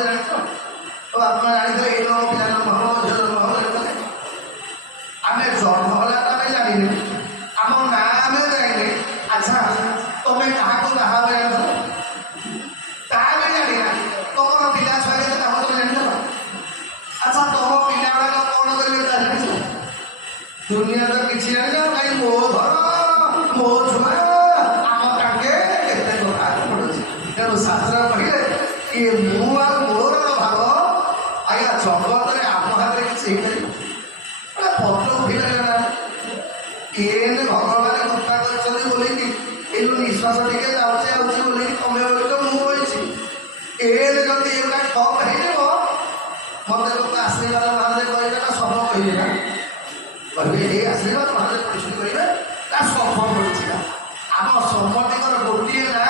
ଜାଣିଛ? ତ ଆପଣ ଜାଣିଥିଲେ ଏଇ ଜନ୍ମ ପିଲା ଜନ୍ମ ହବ, ଝିଅ ଜନ୍ମ ହବ ଜାଣିଥିଲେ? ଆମେ ଜନ୍ମ ହେଲାଟା ଆମେ ଜାଣିନେ, ଆମ ନାଁ ଆମେ ଜାଣିନେ। ଆଚ୍ଛା ତମେ କାହାକୁ ବାହା ହବ ଜାଣିଛ? ତାହା ବି ଜାଣିନା। ତମର ପିଲା ଛୁଆ କେତେ ତାକୁ ତମେ ଜାଣିଛ? ଆଚ୍ଛା ତମ ପିଲା ଗୁଡ଼ାକ କ'ଣ କରିବେ ତା ଜାଣିଛ? ଦୁନିଆରେ କିଛି ଜାଣିଛ? କାହିଁ ମୋ ଘର ମୋ ଛୁଆ ତେଣୁ ଶାସ୍ତ୍ର କହିଲେ କି ମୁଁ ଆଉ ମୋର ଭାବ ଆଜ୍ଞା ଜଗତରେ ଆମ ହାତରେ କିଛି ହେଇପାରିବ ପତ୍ର ଉଠିଲାଣି ନା ଏନେ ଭଗବାନ କୃପା କରିଛନ୍ତି ବୋଲିକି ଏଇ ଯୋଉ ନିଶ୍ୱାସ ଟିକେ ଯାଉଛି ଆଉଛି ବୋଲିକି ତମେ ବୋଲିଛ ମୁଁ କହିଛି। ଏନେ ଯଦି ଏଗୁଡ଼ା ଠପ ହେଇଯିବ ମତେ ଲୋକ ଆଶୀର୍ବାଦ ମହାଦେବ କହିବେ ନା ସମ କହିବେ ନା କହିବେ ଏଇ ଆଶୀର୍ବାଦ ମହାଦେବ ପରିଶୋଧ କରିବେ ତା ସଫ ପଡ଼ିଛି ନା। ଆମ ସମସ୍ତଙ୍କର ଗୋଟିଏ ନା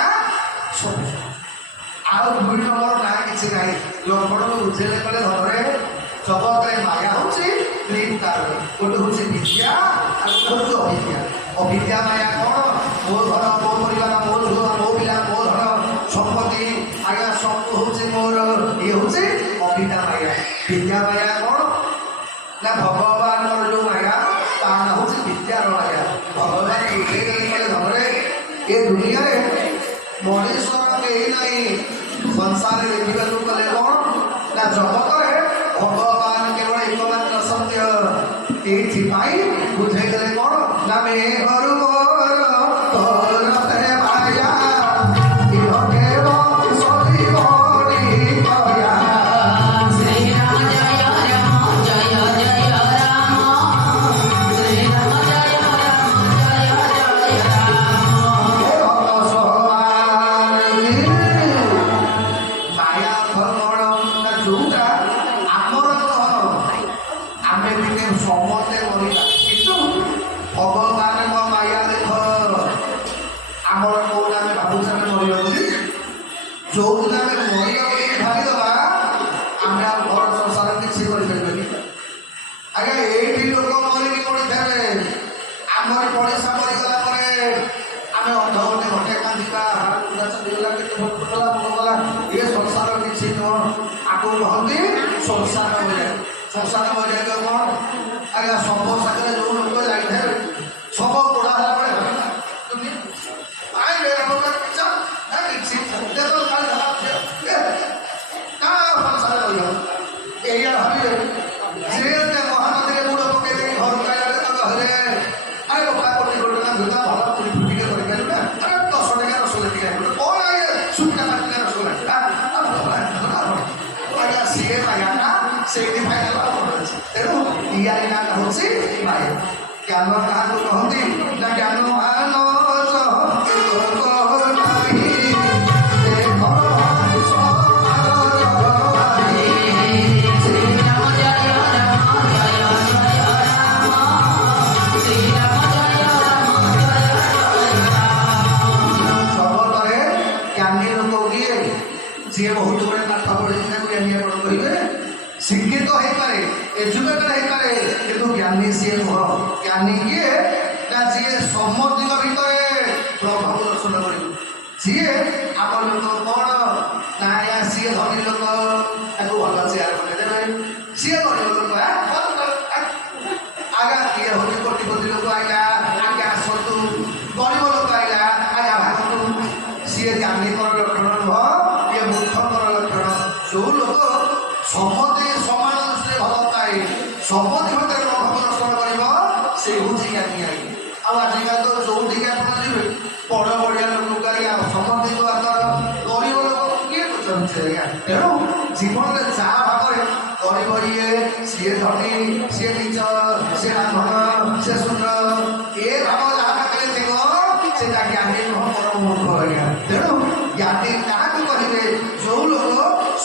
ଆଉ 2 ନମ୍ବର ନାଁ କିଛି ନାହିଁ। ଲକ୍ଷ୍ମଣକୁ ବୁଝେଇଲେ କଲେ ଧନରେ ଜଗତରେ ମାୟା ହଉଛି ତ୍ରିପ୍ରକାର, ଗୋଟେ ହଉଛି ବିଦ୍ୟା ଆଉ ଗୋଟେ ହଉଛି ଅବିଦ୍ୟା। ଅବିଦ୍ୟା ମାୟା କ'ଣ? ମୋ ଘର ମୋ ପରିବାର ମୋ ଝୁଅ ମୋ ପିଲା ମୋ ଧନ ସମ୍ପତ୍ତି ଆଜ୍ଞା ସବୁ ହଉଛି ମୋର, ଇଏ ହଉଛି ଅବିଦ୍ୟା ମାୟା। ବିଦ୍ୟା ମାୟା କ'ଣ ନା ଭଗବାନଙ୍କର ଯୋଉ ମାୟା ତା ନାଁ ହଉଛି ବିଦ୍ୟାର ମାୟା। ଭଗବାନ ବୁଝେଇଲେ କଲେ ଧନରେ ଏ ଦୁନିଆରେ ମଣିଷର କେହି ନାହିଁ। ସଂସାରରେ ଦେଖିବାକୁ ଗଲେ କ'ଣ ନା ଜଗତରେ ଭଗବାନ କେବଳ ଏକମାତ୍ର ସତ୍ୟ। ଏଇଥିପାଇଁ ବୁଝେଇ ଦେଲେ କ'ଣ ନା ମେ ଘରୁ ମୋର ତୋରତେ ମାୟା ଇହକେବ ସଜିବନି ଦୟା। ଶ୍ରୀରାମ ଜୟ ରାମ କ'ଣ ନା ଯୋଉଟା ଆମର ଆମେ ଦିନେ ସମସ୍ତେ ମରିବା କିନ୍ତୁ ଭଗବାନଙ୍କ ମାୟା ଦେଖ ଆମର କୋଉଟା ଆମେ ଭାବୁଛୁ ଆମେ ମରିବା ବୋଲି ଯୋଉଦିନ ଆମେ ମରିବା ବୋଲି ଭାବିଦେବା ଆମେ ଆଉ ଘର ସଂସାର କିଛି କରିପାରିବାନି। ଆଜ୍ଞା ଏଇଠି ଲୋକ ମରିକି ପଡ଼ିଥିବେ ଆମର ପଡ଼ିଶା ମରିଗଲା ପରେ ଆମେ ଅଧଘଣ୍ଟେ ଘଣ୍ଟେ କାନ୍ଦିବା ଚାଲିଗଲା କେତେ ଭୋଟ ଗଲା ଏ ସଂସାର କିଛି ନୁହଁ ଆକୁ କହନ୍ତି ସଂସାର ବଜାୟ। ସଂସାର ବଜାୟ କ'ଣ ଆଜ୍ଞା ଶବ ସାଙ୍ଗରେ ଯୋଉ ଲୋକ ଯାଇଥାଏ ଶବ ପୋଡ଼ା ହେଲା ବେଳେ ଏଇଆ ଭାବିବେ ଯେ ମହାନଦୀରେ ବୁଡ଼ ପକେଇ ଦେଇକି ଘରକୁ ଆଇଲା ବେଳେ ଆରେ ବାପା କୋଟି କୋଟି ଟଙ୍କା ଭିତରେ ଭଲ ପୁରୀ ଟିକେ କରିପାରିବେ ଆରେ 10 ଟଙ୍କା ରସଗୋଲା ଟିକେ ଆଣିବେ କ'ଣ ଆଜ୍ଞା ସୁଟା କାଟିଲେ ରସଗୋଲା ଆଜ୍ଞା ସିଏ ମାୟାଟା ସେଇଠି ପାଇଗଲା ତେଣୁ ଇଆରି ନାଁଟା ହେଉଛି ମାୟା। ଜ୍ଞାନ କାହାକୁ କହନ୍ତି ନା ଜ୍ଞାନ ଯିଏ ବହୁତ ଗୁଡ଼େ ପାଠ ପଢ଼ିଛି ତାକୁ ଜ୍ଞାନୀ ଆପଣ କହିବେ ଶିକ୍ଷିତ ହେଇପାରେ ଏଜୁକେଟେଡ୍ ହେଇପାରେ କିନ୍ତୁ ଜ୍ଞାନୀ ସିଏ ନୁହଁ। ଜ୍ଞାନୀ କିଏ ନା ଯିଏ ସମସ୍ତଙ୍କ ଭିତରେ ପ୍ରଭାବ ଦର୍ଶନ କରିବ। ଯିଏ ଆମ ଲୋକ କ'ଣ ନା ଆଜ୍ଞା ସିଏ ଧନୀ ଲୋକ ତାକୁ ଭଲ ଚେୟାର ବନେଇଦେବେ ସିଏ ଗରିବ ଲୋକ ଆଜ୍ଞା କିଏ ହେଉଛି କୋଟିପତି ଲୋକ ଆଜ୍ଞା ଆଜ୍ଞା ଆସନ୍ତୁ ଗରିବ ଲୋକ ଆଜ୍ଞା ଆଜ୍ଞା ଭାବନ୍ତୁ ସିଏ ଜ୍ଞାନୀଙ୍କର ଲକ୍ଷଣ ନୁହଁ ଇଏ ମୂର୍ଖଙ୍କର ଲକ୍ଷଣ। ଯୋଉ ଲୋକ ସମସ୍ତେ ସମାନ ଦୃଷ୍ଟିରେ ଭଲ ପାଏ ସମସ୍ତ ଭିତରେ ପ୍ରଭାବ ଦର୍ଶନ କରିବ ସେ ହେଉଛି ଜ୍ଞାନୀ ଆଜ୍ଞା। ଆଉ ଆଜିକାଲି ତ ଯୋଉଠିକି ଆପଣ ଯିବେ ବଡ଼ ବଢ଼ିଆ ଲୋକଙ୍କୁ ଆଜ୍ଞା ସମସ୍ତଙ୍କ ହାତର ଗରିବ ଲୋକ କିଏ ବୁଝନ୍ତି ଆଜ୍ଞା। ତେଣୁ ଜୀବନରେ ଯାହା ଭାବରେ ଗରିବ ଇଏ ସିଏ ଧନୀ ସିଏ ନିଚ ସିଏ ବ୍ରାହ୍ମଣ ସିଏ ଶୂଦ୍ର ଏ ଭାବ ଯାହା ପାଖରେ ଥିବ ସେଟା ଜ୍ଞାନୀ ନୁହଁ ପରମ ମୂର୍ଖ ଆଜ୍ଞା। ତେଣୁ ଜ୍ଞାନୀ କାହାକୁ କହିବେ ଯୋଉ ଲୋକ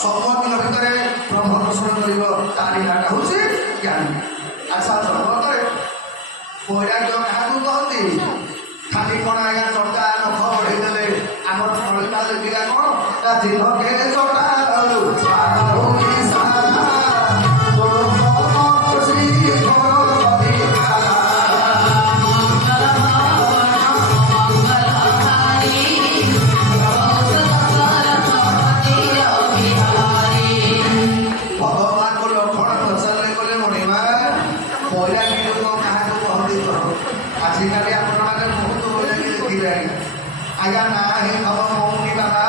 ସମସ୍ତଙ୍କ ଭିତରେ ବ୍ରହ୍ମ ଦର୍ଶନ କରିବ ତାରି ନାଁଟା ହେଉଛି ଜ୍ଞାନୀ। ଆଚ୍ଛା ଜଗତରେ ବୈରାଗ୍ୟ କାହାକୁ କହନ୍ତି? ଖାଲି କ'ଣ ଆଜ୍ଞା ଚଟା ନଖ ବଢ଼େଇ ଦେଲେ ଆମର କଳିକା ଲେଖିଲା କ'ଣ ନା ଦିନକେ ଚଟା ଆଜିକାଲି ଆପଣମାନେ ବହୁତ ବୈରାଗୀ ଦେଖିବେ ଆଜ୍ଞା ନା ହିଁ ଖବ ମୌନି ବାବା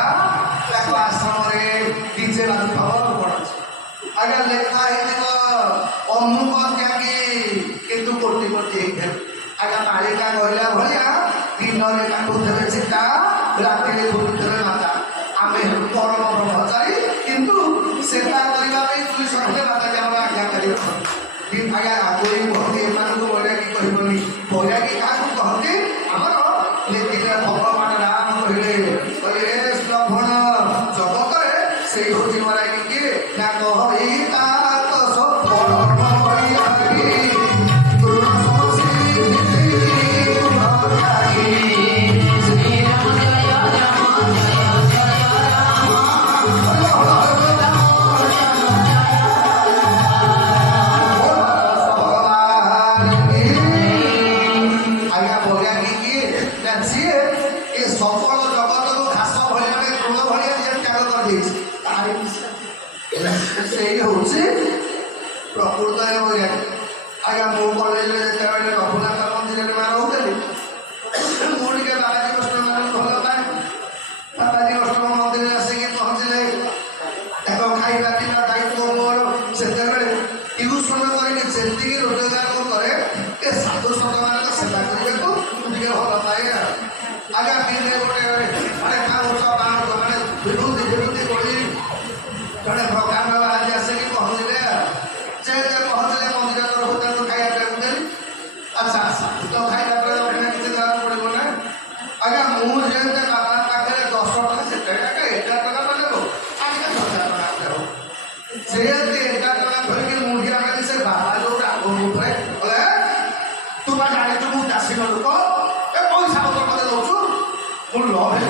ତାଙ୍କ ଆଶ୍ରମରେ ଡିଜେ ବାଜୁଥିବ କ'ଣ ଅଛି ଆଜ୍ଞା ଲେଖା ହେଇଥିବ ଅମୁକ ତ୍ୟାଗୀ କିନ୍ତୁ କୋଟି କୋଟି ହେଇଥିବ ଆଜ୍ଞା ମାଳିକା କହିଲା ଭଳିଆ ଦିନରେ କାଟୁଥିବେ ଚିତା ରାତିରେ ଘୁରୁଥିବେ ମାତା ଆମେ ପରମ ବ୍ରହ୍ମଚାରୀ କିନ୍ତୁ ସେବା କରିବା ପାଇଁ ଦୁଇ ସଙ୍ଗେ ମାତାକି ଆମର ଆଜ୍ଞାକାରୀ ଅଛନ୍ତି। ଆଜ୍ଞା ଆଗରୁ କହନ୍ତି ଏମାନଙ୍କୁ ବୈରାଗୀ କହିବନି। ବୈରାଗୀ କାହାକୁ କହନ୍ତି? ଆମର ଲେଖିଲେ ଭଗବାନ ରାମ କହିଲେ ଲକ୍ଷ୍ମଣ ଜଗତରେ ସେଇ ହେଉଛି ବୈରାଗୀ କିଏ ନା କହି ସଫଳ ଜଗତକୁ ଘାସ ଭଳିଆ ତୃଣ ଭଳିଆ ଯିଏ ତ୍ୟାଗ କରିଦେଇଛି ସେଇ ହେଉଛି ପ୍ରକୃତରେ ବୈରାଗୀ। ଆଜ୍ଞା ମୁଁ କଲେଜରେ ଯେତେବେଳେ ରଘୁନାଥ ମନ୍ଦିରରେ ମା ରହୁଥିଲି ମୁଁ ଟିକେ ବାବାଜୀ ବୈଷ୍ଣବ ମାନଙ୍କୁ ଭଲ ପାଏ। ବାବାଜୀ ବୈଷ୍ଣବ ମନ୍ଦିରରେ ଆସିକି ପହଞ୍ଚିଲେ ତାଙ୍କ ଖାଇବା ପିଇବା ଦାୟିତ୍ୱ ମୋର ସେତେବେଳେ ଟ୍ୟୁସନ କରିକି ଯେତିକି ରୋଜଗାର ମୁଁ କରେ ଏ ସାଧୁ ସନ୍ତମାନଙ୍କ ସେବା କରିବାକୁ ମୁଁ ଟିକେ ଭଲ ପାଏ। ଆଜ୍ଞା ଦିନରେ ଗୋଟେ ମାନେ ଖାଉଛ ବାଉଛ ମାନେ ବିଭୂତି କରି ଜଣେ ପ୍ରକାଣ୍ଡ ବାବା ଆଜି ଆସିକି ପହଞ୍ଚିଲେ ଯେ ପହଞ୍ଚିଲେ ମନ୍ଦିର ତରଫରୁ ତାଙ୍କୁ ଖାଇବା ପିଇବାକୁ ଦେଲି। ଆଚ୍ଛା ତ ଖାଇବା ପିଇବା କିଛି ଦେବାକୁ ପଡ଼ିବ ନା ଆଜ୍ଞା ମୁଁ ଯେମିତି ବାବା ପାଖରେ 10 ଟଙ୍କା ସେତେ ଟଙ୍କା 11 ଟଙ୍କା ନେବ ଆଜ୍ଞା 1000 ଟଙ୍କା ସେ 1000 ଟଙ୍କା ଧରିକି ମୁଣ୍ଡିଆ ମାରି ସେ ବାବା ଯୋଉ ରାଗ ଉପରେ କହିଲେ ତୁ ବା ଜାଣିଛୁ ମୁଁ ଚାଷୀର ଲୋକ ଏ ପଇସା ପତ୍ର ମୋତେ ଦଉଛୁ ମୁଁ ଲଭେ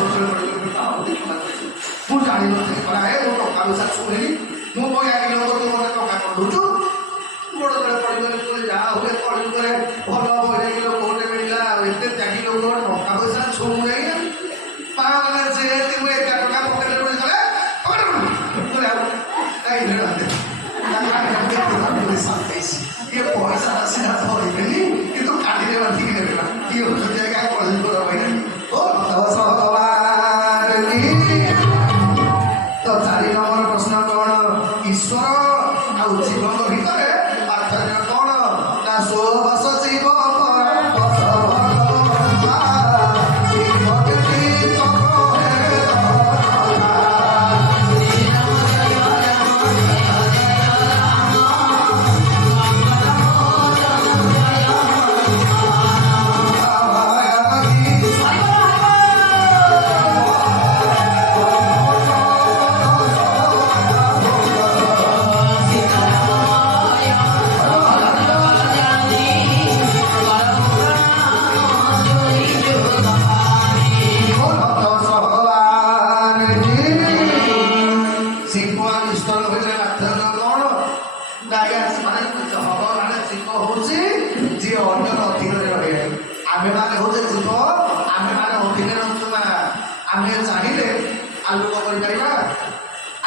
ମୁଁ ଜାଣିନଥିଲି କହିଲା ଏ ମୁଁ ଟଙ୍କା ପଇସା ଶୁଣିଲି ମୁଁ ମୋ ଆଗେ ଲୋକ ତୁ ମୋତେ ଟଙ୍କା କରିଦଉଛୁ ଗୋଡ଼ ତଳେ ପଡ଼ିଗଲି ପୁଣି ଯାହା ହୁଏ କଳିଯୁଗରେ ଭଲ ବୈରାଗୀ ଲୋକ ଗୋଟେ ମିଳିଲା ଏତେ ତ୍ୟାଗୀ ଲୋକ ଟଙ୍କା ପଇସା ଶୁଣୁ ନାହିଁ ମାନେ ସେ ମୁଁ 1000 ଟଙ୍କା ପକେଟରେ ପଡ଼ି ଗଲେ ये पैसा सीधा धरबेनि किंतु काटिले बांधिक नेबेला ये होते का कॉलेज पर होइना ओ दवस भगवान तो 4 नंबर प्रश्न कोन ईश्वर आ जीवन भितरे पार्थक्य कोन ना सो बस जीव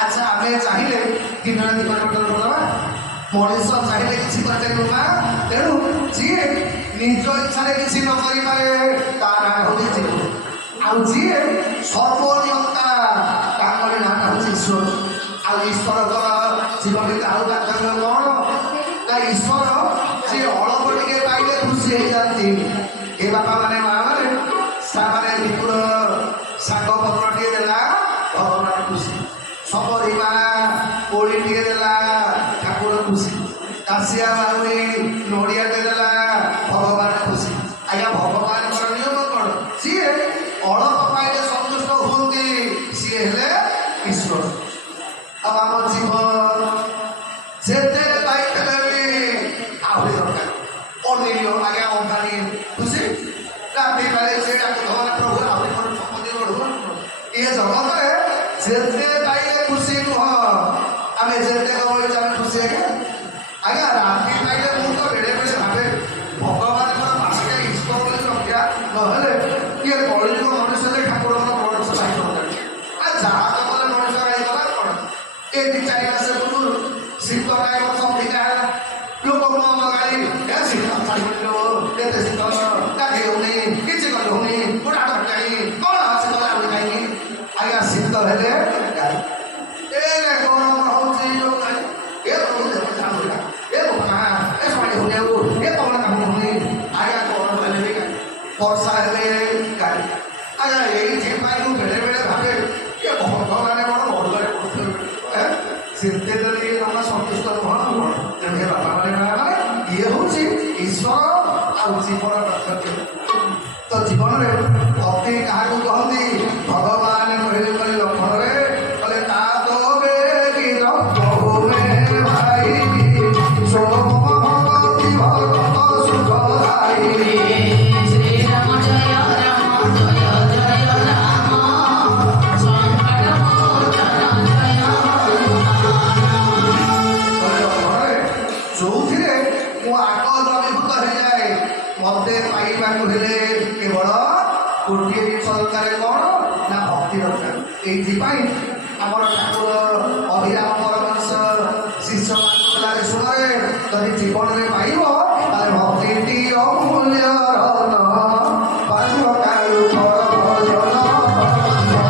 अच्छा आम चाहिए दिन राति परिवर्तन मनीष चाहिए किसी ना तेणु जी निज इच्छा किसी न करे तार नाम हूँ जीव आउ जी सर्वनियंता ना हूँ ईश्वर ईश्वर जीवन आउ पार्थक्य कौन ना ईश्वर सी अल्प टे पाइले खुशी हो जाती ए बापा माने माँ मैंने मैंने विपुल शाग पत्र टे देला भगवान खुशी सबरीमा कोड़ी टे देला ठाकुर खुशी काशिया बाउरी नड़िया टे देला भगवान खुशी आज्ञा भगवान नियम कौन सी अल्प पाइले सन्तुष्ट होती सी हेले ईश्वर अब आम जीवन जेते पाइले भी आहरी दरकार अनिल आज्ञा अंधानी खुशी राति बेले से भगवान प्रभु आहरी सम्पत्ति बढ़ू ये जगत जेते पाइले खुशी नुह आम जेते आम खुशी आज्ञा राति पाइले मुझे तो बेड़े बेड़े भावे भगवान पाखे ईश्वर रक्षा ना ये कलिजुग मनुष्य ठाकुर मनुष्य भाई जहाँ कले मनुष्य भाई गला कौन ये 2-4 मास पूर्व शीत गाय संधिका लोक गाड़ी शीत छाड़ी पड़े शीत गाधे होनी किसी कल होनी बुढ़ा ढकाई कौन शीत लाउनी कहीं आज्ञा शीत हेले कौन हूँ ये प्रभु ये भगवान ये समाज होने ये कौन काम होनी आज्ञा कौन हेले वर्षा हेले गाड़ी आज्ञा यही बेड़े बेड़े भावे ये भगवान कौन बड़े सीते सन्तुष्ट नुह तेणु बापा मैंने ये हूँ ईश्वर आ जीवन पार्थक्य तो जीवन में भक्ति क्या कहती भगवान कहले कहले लक्षण कहले ता तो बेगिन बहु में भाई सोम भगवती भगत सुखदाई श्री राम जय राम जय जय राम संकट मोचन जय जो आग द्रवीभूत हो जाए मत पाइबा केवल गोटे जिन दरकार कौन ना भक्ति दरकार ये आमर ठाकुर अभिराम परमहंस शिष्य मान शुणे जदि जीवन में पाइब भक्ति अमूल्य रत्न पाइब कालु फल भजन जय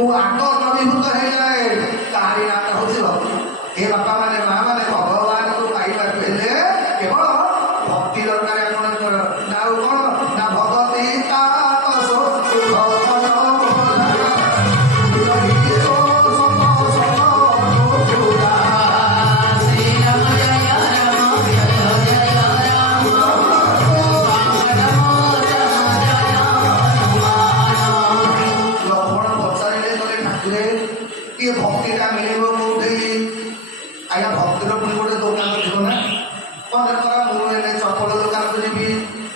ମୁଁ ଆଗ ଅଭିଭୂତ ହେଇଯାଏ ତାରି ନାଁଟା ହେଉଛି ଭକ୍ତି। ଏ ବାପା ମାନେ ମା ମାନେ ଭଗବାନଙ୍କୁ ପାଇବାକୁ ହେଲେ କେବଳ ଭକ୍ତି ଦରକାର ଆପଣଙ୍କର। ନା ଆଉ କଣ ନା ଭଗବତୀ ଶ୍ରୀରାମ ଜୟ ରାମ ଜୟ ଜୟ ରାମ ସଂକଟମୋଚନ ଜୟ ହନୁମାନ। ଲକ୍ଷ୍ମଣ ପଚାରିଲେ କହିଲେ ଠାକୁରେ ଇଏ ଭକ୍ତିଟା ମିଳିବ କୋଉଠି? ଆଜ୍ଞା ଭକ୍ତିର ପୁଣି ଗୋଟେ ଦୋକାନ ଥିବ ନା। ମନେ କର ମୁଁ ଏନେ ଚପଲ ଦୋକାନକୁ ଯିବି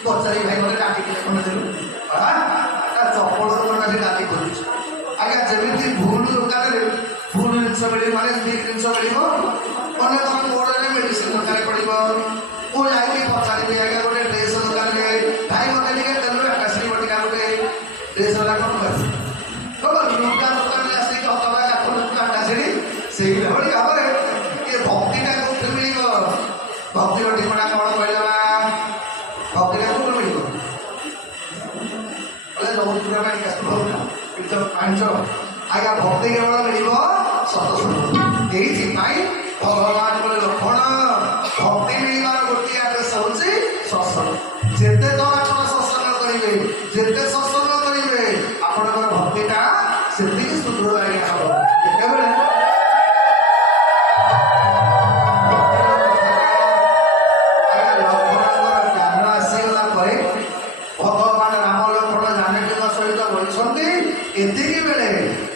ପଚାରି ଭାଇ ମୋତେ କାଟିକି ଖଣ୍ଡେ ଦେବେ ଚପଲ ଦୋକାନ ସେ କାଟି ଖୋଲିଛି। ଆଜ୍ଞା ଯେମିତି ଭୁଲ ଦୋକାନରେ ଭୁଲ ଜିନିଷ ମିଳିବ ମାନେ ଠିକ ଜିନିଷ ମିଳିବ। ମନେ କର ମୋର ଏନେ ମେଡିସିନ ଦୋକାନ ପଡ଼ିବ ମୁଁ ଯାଇକି ପଚାରିବି ଆଜ୍ଞା ଗୋଟେ ଡ୍ରେସ୍ ଦୋକାନରେ ଭାଇ ମୋତେ ଟିକେ ଦେଲୁ ଆକାଶୀ ବଟିକା ଗୋଟେ ଡ୍ରେସ୍ ହେଲା କ'ଣ କହିବି ଲୁଗା ଦୋକାନରେ ଆସିକି ଅତବା କାଠକୁ ଆକାଶୀ ସେଇଭଳି ଭାବରେ ଏ ଭକ୍ତିଟା କୋଉଠି ମିଳିବ? ଭକ୍ତିର ଠିକଣା କ'ଣ କହିଲା ନା ଭକ୍ତିଟା କୋଉଠି ମିଳିବ? ଯୌତୁକ ଆଜ୍ଞା ଭକ୍ତି କେବଳ ମିଳିବ ସତସଙ୍ଗ। ଏଇଥିପାଇଁ ଭଗବାନ କହିଲେ ଲକ୍ଷ୍ମଣ ଭକ୍ତି ମିଳିବାର ଗୋଟିଏ ଆଦେଶ ହେଉଛି ସତ୍ସଙ୍ଗ। ଯେତେ ଥର ଆପଣ ସତ୍ସଙ୍ଗ କରିବେ ଯେତେ ସତ୍ସଙ୍ଗ କରିବେ ଆପଣଙ୍କର ଭକ୍ତିଟା ସେତିକି ସୁଦୃଢ଼ ଆଜ୍ଞା ହବ। କେତେବେଳେ ଲକ୍ଷ୍ମଣଙ୍କର ଜ୍ଞାନ ଆସିଗଲା ପରେ ଭଗବାନ ରାମ ଲକ୍ଷ୍ମଣ ଜାନକୀଙ୍କ ସହିତ ବସିଛନ୍ତି। ଏତିକି ବେଳେ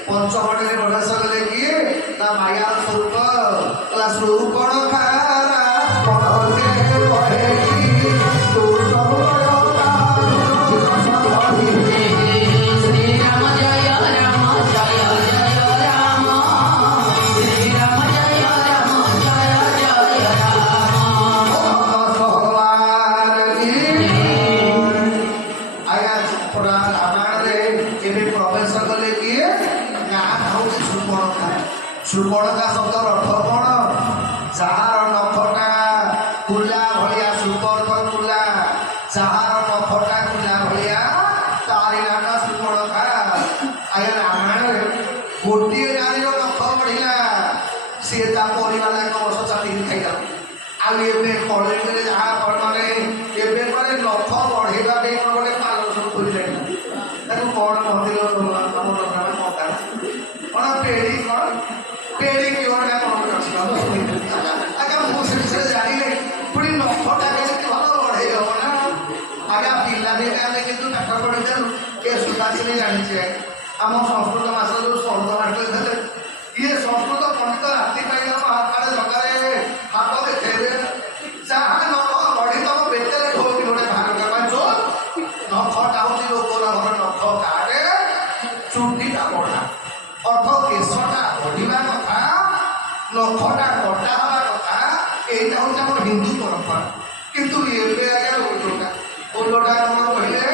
ପଞ୍ଚବଟିରେ ପ୍ରବେଶ କଲେ କିଏ ନା ମାୟା ସ୍ୱରୂପ ସ୍ୱରୂପଣ ଖାରା ଶ୍ରୀରାମ ଜୟ ରାମ ଜୟ ଜୟ ରାମ ଶ୍ରୀରାମ ଜୟ ରାମ ଜୟ ଜୟ ରାମ। ଭଗବାନ ଆଜ୍ଞା ରାମାୟଣରେ ଏବେ ପ୍ରବେଶ କଲେ କିଏ ନା ହେଉଛି ସୁପର୍ଣ୍ଣକା। ସୁପର୍ଣ୍ଣକା ଶବ୍ଦର ଅର୍ଥ କ'ଣ? ଯାହାର ନଖଟା କୁଲା ଭଳିଆ ସୁପର୍ଣ୍ଣ କୁଲା ଯାହାର ନଖଟା କୁଲା ଭଳିଆ ତାରି ନାଁଟା ସୁପର୍ଣ୍ଣକା। ଆଜ୍ଞା ରାମାୟଣରେ ଗୋଟିଏ ନାରୀର ନଖ ବଢ଼ିଲା ସିଏ ତା ପରିବାର ଏକ ବର୍ଷ ଚାକିରି ଖାଇଲା। ଆଉ ଏବେ କଳିଙ୍ଗରେ ଯାହା ମାନେ ଏବେ ମାନେ ନଖ ବଢ଼େଇବା ପାଇଁ କ'ଣ ଗୋଟେ ପାଲ ସବୁ ଖୋଲିଲାଣି ତାକୁ କ'ଣ ମନ୍ଦିର କ'ଣ ପେଡ଼ି କ'ଣ ପେଡ଼ି କିନା କ'ଣ ଅଛି ଆଜ୍ଞା ମୁଁ ସେ ବିଷୟରେ ଜାଣିଲେ ପୁଣି ନଖଟା କେମିତି ଭଲ ବଢ଼େଇ ହବ ନା। ଆଜ୍ଞା ପିଲାଦିନେ ଆମେ କିନ୍ତୁ ପାଠ ପଢ଼ିଥାଉ ଏ ସୁଭାଷିନୀ ଜାଣିଛେ ଆମ ସଂସ୍କୃତ ମାସ ଯେଉଁ ସଂସ୍କୃତ ମାଷ୍ଟର ଥିଲେ ଇଏ ସଂସ୍କୃତ ପଣ୍ଡିତ ରାତି ପାଇଲା ହାତରେ ଜଗାରେ ହାତ ଦେଖେଇବେ ଯାହା ନଖ ବଢ଼ିତମ ବେତେରେ ଠୋକି ଗୋଟେ ବାହାର କରିବା ଯୋଉ ନଖଟା ହେଉଛି ଲୋକର ଘର ନଖ କାଟେ ଚୁଟିଟା ବଢ଼ା ଅର୍ଥ କେଶଟା ବଢ଼ିବା କଥା ନଖଟା କଟା ହେବା କଥା। ଏଇଟା ହେଉଛି ଆମର ହିନ୍ଦୁ ପରମ୍ପରା। କିନ୍ତୁ ଏବେ ଆଜ୍ଞା ଓଲଟା କ'ଣ କହିଲେ